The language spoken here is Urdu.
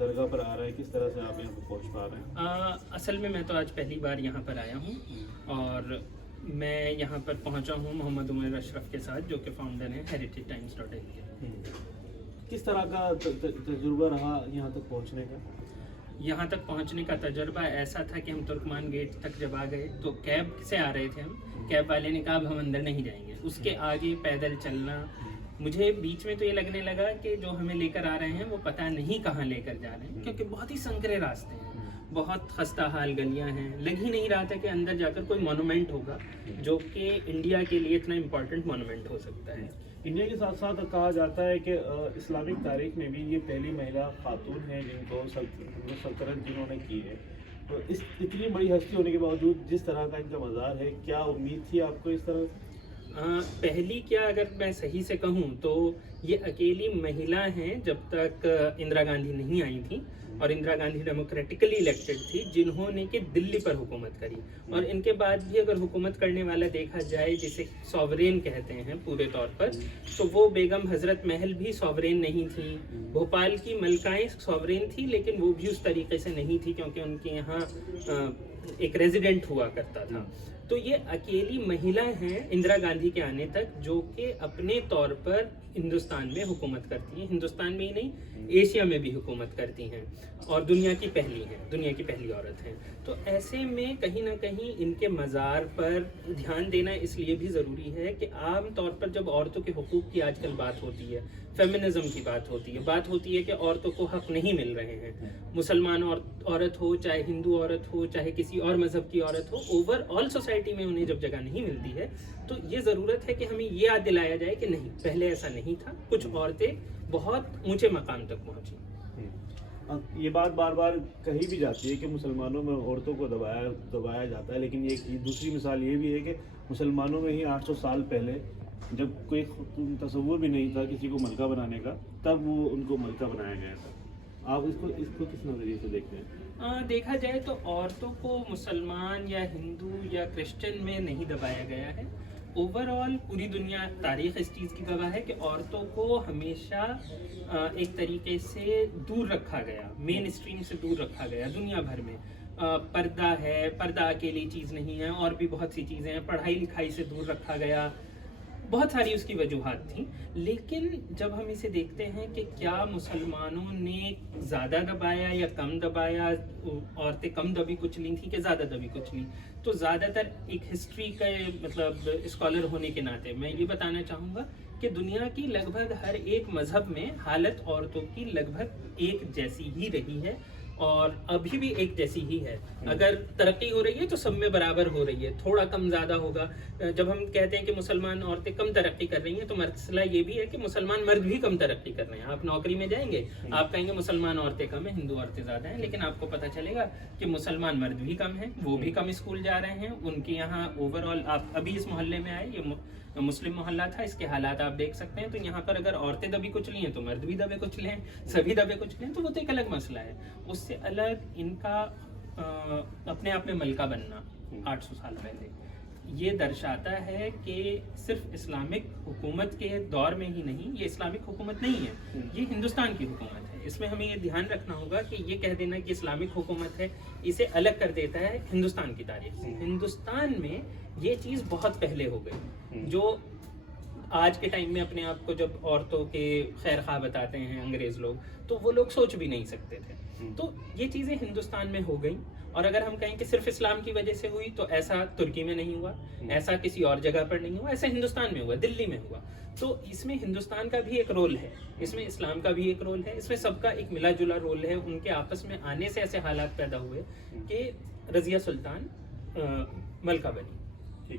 درگاہ پر آ رہا ہے, کس طرح سے آپ یہاں پہ پہنچ پا رہے ہیں؟ اصل میں تو آج پہلی بار یہاں پر آیا ہوں, اور میں یہاں پر پہنچا ہوں محمد عمر اشرف کے ساتھ, جو کہ فاؤنڈر ہیں heritage-times.in کے. کس طرح کا تجربہ رہا یہاں تک پہنچنے کا؟ یہاں تک پہنچنے کا تجربہ ایسا تھا کہ ہم ترکمان گیٹ تک جب آ گئے تو کیب سے آ رہے تھے ہم, کیب والے نے کہا اب ہم اندر نہیں جائیں گے. اس کے آگے پیدل چلنا, مجھے بیچ میں تو یہ لگنے لگا کہ جو ہمیں لے کر آ رہے ہیں وہ پتہ نہیں کہاں لے کر جا رہے ہیں, کیونکہ بہت ہی سنکرے راستے ہیں, بہت خستہ حال گلیاں ہیں. لگ ہی نہیں رہا تھا کہ اندر جا کر کوئی مونومنٹ ہوگا جو کہ انڈیا کے لیے اتنا امپورٹنٹ مونومنٹ ہو سکتا ہے. انڈیا کے ساتھ ساتھ کہا جاتا ہے کہ اسلامک تاریخ میں بھی یہ پہلی مہیلا خاتون ہے جن کو سلطنت جنہوں نے کی ہے. تو اس اتنی بڑی ہستی ہونے کے باوجود جس طرح کا ان کا مزار ہے, کیا امید تھی آپ کو اس طرح سے؟ پہلی کیا, اگر میں صحیح سے کہوں تو یہ اکیلی مہیلا ہیں جب تک اندرا گاندھی نہیں آئی تھیں, اور اندرا گاندھی ڈیموکریٹکلی الیکٹڈ تھی, جنہوں نے کہ دلی پر حکومت کری. اور ان کے بعد بھی اگر حکومت کرنے والا دیکھا جائے جسے سوورین کہتے ہیں پورے طور پر, تو وہ بیگم حضرت محل بھی سوورین نہیں تھی. بھوپال کی ملکائیں سوورین تھی, لیکن وہ بھی اس طریقے سے نہیں تھی کیونکہ ان کے یہاں ایک ریزیڈنٹ ہوا کرتا تھا. تو یہ اکیلی مہیلا ہیں اندرا گاندھی کے آنے تک جو کہ اپنے طور پر ہندوستان میں حکومت کرتی ہیں. ہندوستان میں ہی نہیں, ایشیا میں بھی حکومت کرتی ہیں, اور دنیا کی پہلی ہیں, دنیا کی پہلی عورت ہیں. تو ایسے میں کہیں نہ کہیں ان کے مزار پر دھیان دینا اس لیے بھی ضروری ہے کہ عام طور پر جب عورتوں کے حقوق کی آج کل بات ہوتی ہے, فیمنزم کی بات ہوتی ہے کہ عورتوں کو حق نہیں مل رہے ہیں. مسلمان عورت ہو, چاہے ہندو عورت ہو, چاہے کسی اور مذہب کی عورت ہو, اوور آل سوسائٹی میں انہیں جب جگہ نہیں ملتی ہے تو یہ ضرورت ہے کہ ہمیں یہ یاد دلایا جائے کہ نہیں, پہلے ایسا نہیں تھا. کچھ عورتیں بہت اونچے مقام تک پہنچی. یہ بات بار بار کہی بھی جاتی ہے کہ مسلمانوں میں عورتوں کو دبایا جاتا ہے, لیکن یہ دوسری مثال یہ بھی ہے کہ مسلمانوں میں ہی 800 سال پہلے جب کوئی تصور بھی نہیں تھا کسی کو ملکہ بنانے کا, تب وہ ان کو ملکہ بنایا گیا تھا. آپ اس کو کس نظریے سے دیکھتے ہیں؟ دیکھا جائے تو عورتوں کو مسلمان یا ہندو یا کرسچن میں نہیں دبایا گیا ہے. اوور آل پوری دنیا تاریخ اس چیز کی گواہ ہے کہ عورتوں کو ہمیشہ ایک طریقے سے دور رکھا گیا, مین اسٹریم سے دور رکھا گیا. دنیا بھر میں پردہ ہے, پردہ اکیلی چیز نہیں ہے, اور بھی بہت سی چیزیں ہیں. پڑھائی لکھائی سے دور رکھا گیا, بہت ساری اس کی وجوہات تھیں. لیکن جب ہم اسے دیکھتے ہیں کہ کیا مسلمانوں نے زیادہ دبایا یا کم دبایا, عورتیں کم دبی کچلی تھیں کہ زیادہ دبی کچلی, تو زیادہ تر ایک ہسٹری کا مطلب اسکالر ہونے کے ناطے میں یہ بتانا چاہوں گا کہ دنیا کی لگ بھگ ہر ایک مذہب میں حالت عورتوں کی لگ بھگ ایک جیسی ہی رہی ہے, اور ابھی بھی ایک جیسی ہی ہے. اگر ترقی ہو رہی ہے تو سب میں برابر ہو رہی ہے, تھوڑا کم زیادہ ہوگا. جب ہم کہتے ہیں کہ مسلمان عورتیں کم ترقی کر رہی ہیں تو مسئلہ یہ بھی ہے کہ مسلمان مرد بھی کم ترقی کر رہے ہیں. آپ نوکری میں جائیں گے, آپ کہیں گے مسلمان عورتیں کم ہیں, ہندو عورتیں زیادہ ہیں, لیکن آپ کو پتہ چلے گا کہ مسلمان مرد بھی کم ہیں, وہ بھی کم اسکول جا رہے ہیں. ان کے یہاں اوور آل, آپ ابھی اس محلے میں آئے, یہ مسلم محلہ تھا, اس کے حالات آپ دیکھ سکتے ہیں. تو یہاں پر اگر عورتیں دبی کچلی ہیں تو مرد بھی دبے کچلے ہیں, سبھی دبے کچلے ہیں, تو وہ تو ایک الگ مسئلہ ہے. اس سے الگ ان کا اپنے آپ میں ملکہ بننا 800 سال پہلے یہ درشاتا ہے کہ صرف اسلامک حکومت کے دور میں ہی نہیں, یہ اسلامک حکومت نہیں ہے, یہ ہندوستان کی حکومت ہے. اس میں ہمیں یہ دھیان رکھنا ہوگا کہ یہ کہہ دینا کہ اسلامک حکومت ہے اسے الگ کر دیتا ہے ہندوستان کی تاریخ سے. ہندوستان میں یہ چیز بہت پہلے ہو گئی. جو آج کے ٹائم میں اپنے آپ کو جب عورتوں کے خیر خواہ بتاتے ہیں انگریز لوگ, تو وہ لوگ سوچ بھی نہیں سکتے تھے. تو یہ چیزیں ہندوستان میں ہو گئیں. اور اگر ہم کہیں کہ صرف اسلام کی وجہ سے ہوئی تو ایسا ترکی میں نہیں ہوا, ایسا کسی اور جگہ پر نہیں ہوا, ایسا ہندوستان میں ہوا, دلی میں ہوا. تو اس میں ہندوستان کا بھی ایک رول ہے, اس میں اسلام کا بھی ایک رول ہے, اس میں سب کا ایک ملا جلا رول ہے. ان کے آپس میں آنے سے ایسے حالات پیدا ہوئے کہ رضیہ سلطان ملکہ بنی.